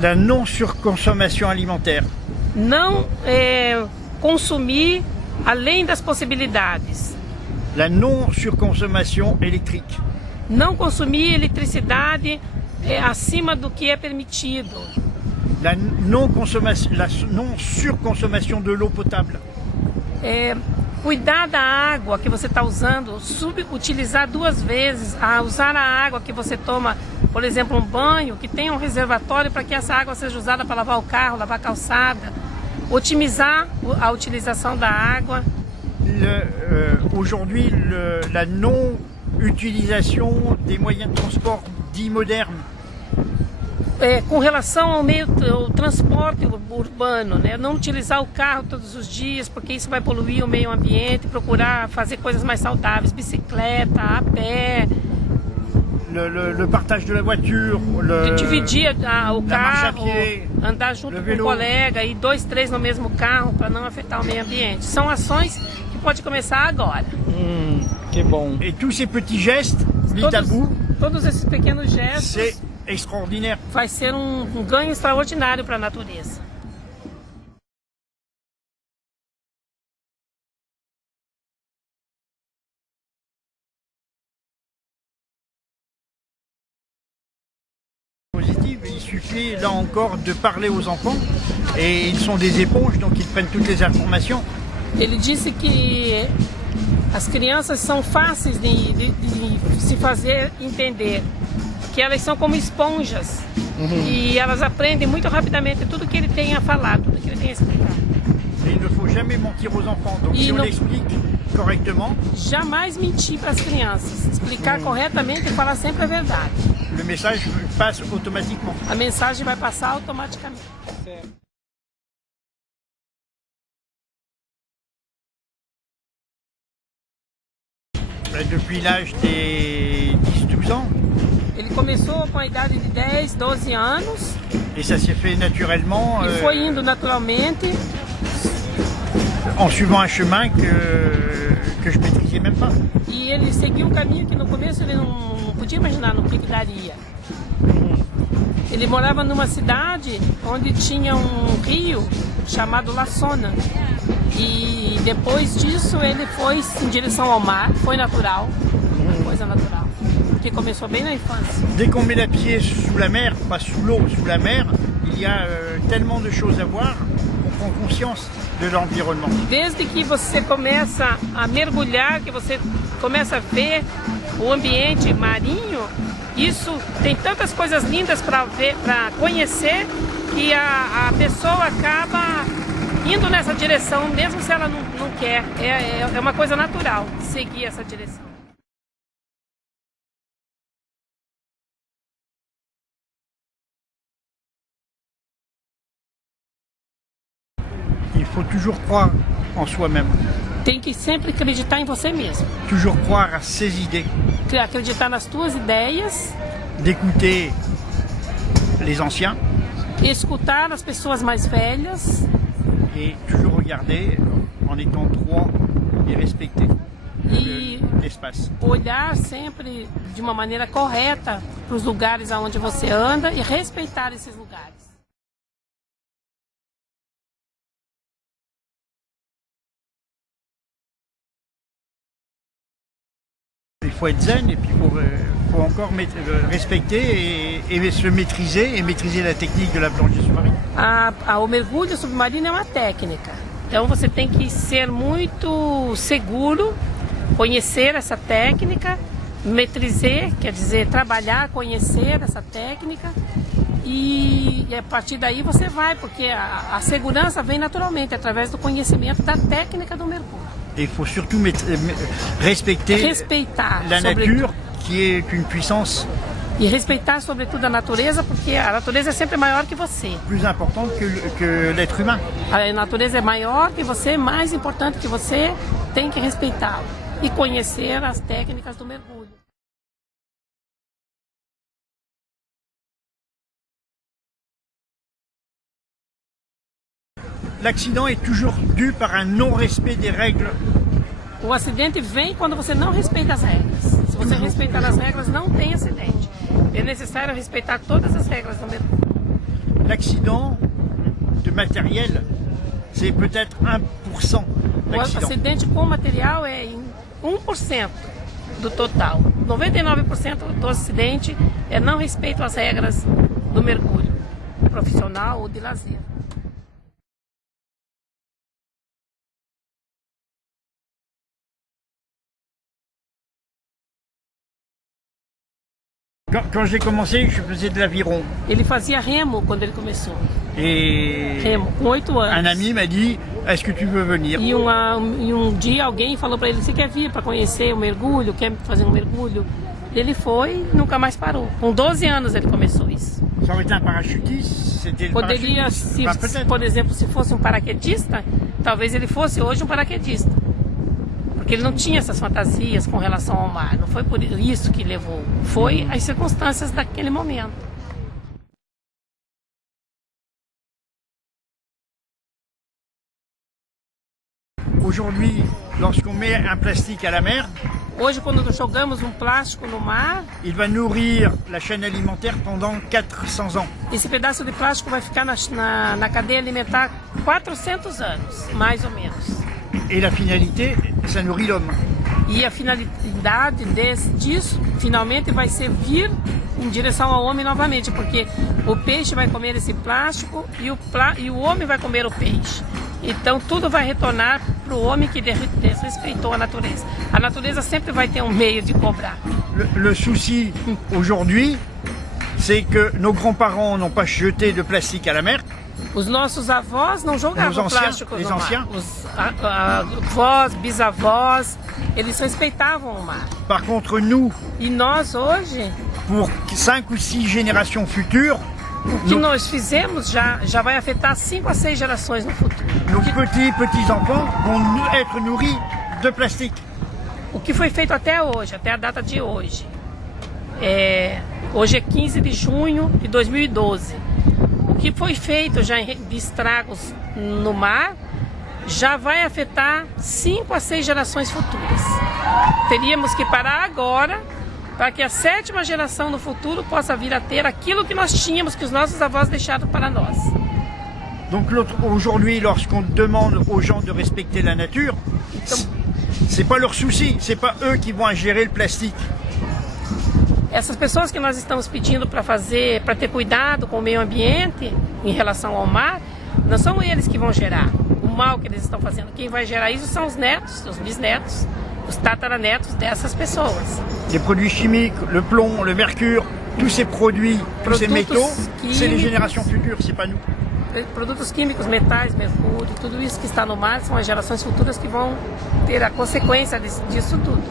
La non-surconsommation alimentaire. Não consumir além das possibilidades. La non-surconsommation électrique. Não consumir eletricidade acima do que é permitido. La non-surconsommation de l'eau potable. Cuidar da água que você está usando, utilizar 2 vezes, usar a água que você toma, por exemplo, um banho, que tenha um reservatório para que essa água seja usada para lavar o carro, lavar a calçada, otimizar a utilização da água. Aujourd'hui, la non-utilisation des moyens de transport dits modernes. Com relação ao transporte urbano, né? Não utilizar o carro todos os dias, porque isso vai poluir o meio ambiente, procurar fazer coisas mais saudáveis, bicicleta, a pé. Le partage de la voiture, dividir o carro, andar junto com um colega e 2, 3 no mesmo carro para não afetar o meio ambiente. São ações que pode começar agora. Que bom. Et tous ces petits gestes, mis à bout, todos esses pequenos gestos, extraordinaire. Vai ser um ganho extraordinário para a natureza. Il suffit là encore de parler aux enfants et ils sont des éponges, donc ils prennent toutes les informations. Ele disse que as crianças são fáceis de se fazer entender, que elas são como esponjas e elas aprendem muito rapidamente tudo que ele tem a falar, tudo que ele tem a explicar. Et il ne faut jamais mentir aux enfants, donc si on explique correctement. Jamais mentir para as crianças, explicar corretamente e falar sempre a verdade. Le message passe automatiquement. A mensagem vai passar automaticamente. Depuis l'âge des 10-12 ans. Ele começou com a idade de 10, 12 anos. Et ça s'est fait naturellement. E foi indo naturalmente. En suivant un chemin que je maîtrisais même pas. E ele seguiu um caminho que no começo ele não podia imaginar no que daria. Ele morava numa cidade onde tinha um rio chamado La Sona. E depois disso ele foi em direção ao mar, foi natural, uma coisa natural, que começou bem na infância. Dès qu'on met la pied sous la mer, pas sous l'eau, sous la mer, il y a tellement de choses à voir qu'on prend conscience de l'environnement. Desde que você começa a mergulhar, que você começa a ver o ambiente marinho, isso tem tantas coisas lindas para ver, para conhecer, que a pessoa acaba indo nessa direção, mesmo se ela não quer. É uma coisa natural seguir essa direção. Il faut toujours croire en soi-même. Tem que sempre acreditar em você mesmo. Toujours croire à ses idées. Acreditar nas tuas ideias. D'écouter les anciens. Escutar as pessoas mais velhas. Et toujours regarder en étant droit et respecter l'espace. Olhar sempre de uma maneira correta para os lugares aonde você anda e respeitar esses lugares. Il faut être zen et puis il faut encore respecter et se maîtriser et maîtriser la technique de la plongée sous-marine. O mergulho submarino é uma técnica. Então você tem que ser muito seguro, conhecer essa técnica, maîtriser, quer dizer, trabalhar, conhecer essa técnica e a partir daí você vai, porque a segurança vem naturalmente através do conhecimento da técnica do mergulho. Et il faut surtout respeitar la nature, qui est une puissance. E respeitar sobretudo a natureza, porque a natureza é sempre maior que você. Plus importante que l'être humain. A natureza é maior que você, mais importante que você, tem que respeitá-la e conhecer as técnicas do mergulho. L'accident est toujours dû par un non-respect des règles. O acidente vem quando você não respeita as regras. Se você respeitar as regras, não tem acidente. É necessário respeitar todas as regras do mergulho. l'accident de matériel, c'est peut-être 1% O d'accident. acidente com material é em 1% do total. 99% do acidente não respeitam as regras do mergulho profissional ou de lazer. Quand j'ai commencé, je faisais de l'aviron. Ele fazia remo quando ele começou. Et Remo, com 8 anos. un ami m'a dit, est-ce que tu veux venir? E um dia alguém falou para ele, você quer vir para conhecer o mergulho, quer fazer um mergulho? Ele foi e nunca mais parou. Com 12 anos ele começou isso. Ça aurait été un parachutiste, c'était le Poderia, parachutiste. Bah, peut-être. por exemplo, se fosse um paraquedista, talvez ele fosse hoje um paraquedista. Porque ele não tinha essas fantasias com relação ao mar. Não foi por isso que levou. Foi as circunstâncias daquele momento. Aujourd'hui, lorsqu'on met un plastique à la mer, Hoje, quando nós jogamos um plástico no mar, il va nourrir la chaîne alimentaire pendant 400 ans. esse pedaço de plástico vai ficar na cadeia alimentar 400 anos, mais ou menos. Et la finalité, ça nourrit l'homme. E a finalidade disso, finalmente, vai ser vir em direção ao homem novamente, porque o peixe vai comer esse plástico e o homem vai comer o peixe. Então tudo vai retornar para o homem que desrespeitou a natureza. A natureza sempre vai ter um meio de cobrar. Le souci aujourd'hui, c'est que nos grands-parents n'ont pas jeté de plastique à la mer. Os nossos avós não jogavam plástico no mar. Os avós, bisavós, eles respeitavam o mar. Par contre, nous, E nós hoje, pour 5 ou 6 générations futures, o que nós fizemos já vai afetar 5 a 6 gerações no futuro. nos petits-enfants vont être nourris de plastique. O que foi feito até hoje, até a data de hoje. Hoje é 15 de junho de 2012. O que foi feito já de estragos no mar já vai afetar 5 a 6 gerações futuras. Teríamos que parar agora para que a 7ª geração no futuro possa vir a ter aquilo que nós tínhamos, que os nossos avós deixaram para nós. Donc aujourd'hui, lorsqu'on demande aux gens de respecter la nature, c'est pas leur souci, c'est pas eux qui vont gérer le plastique. Essas pessoas que nós estamos pedindo para ter cuidado com o meio ambiente em relação ao mar, não são eles que vão gerar o mal que eles estão fazendo. Quem vai gerar isso são os netos, os bisnetos, os tataranetos dessas pessoas. Les produits chimiques, le plomb, le mercure, tous ces produits, tous ces métaux, c'est les générations futures, c'est pas nous. Produtos químicos, metais, mercúrio, tudo isso que está no mar são as gerações futuras que vão ter a consequência disso tudo.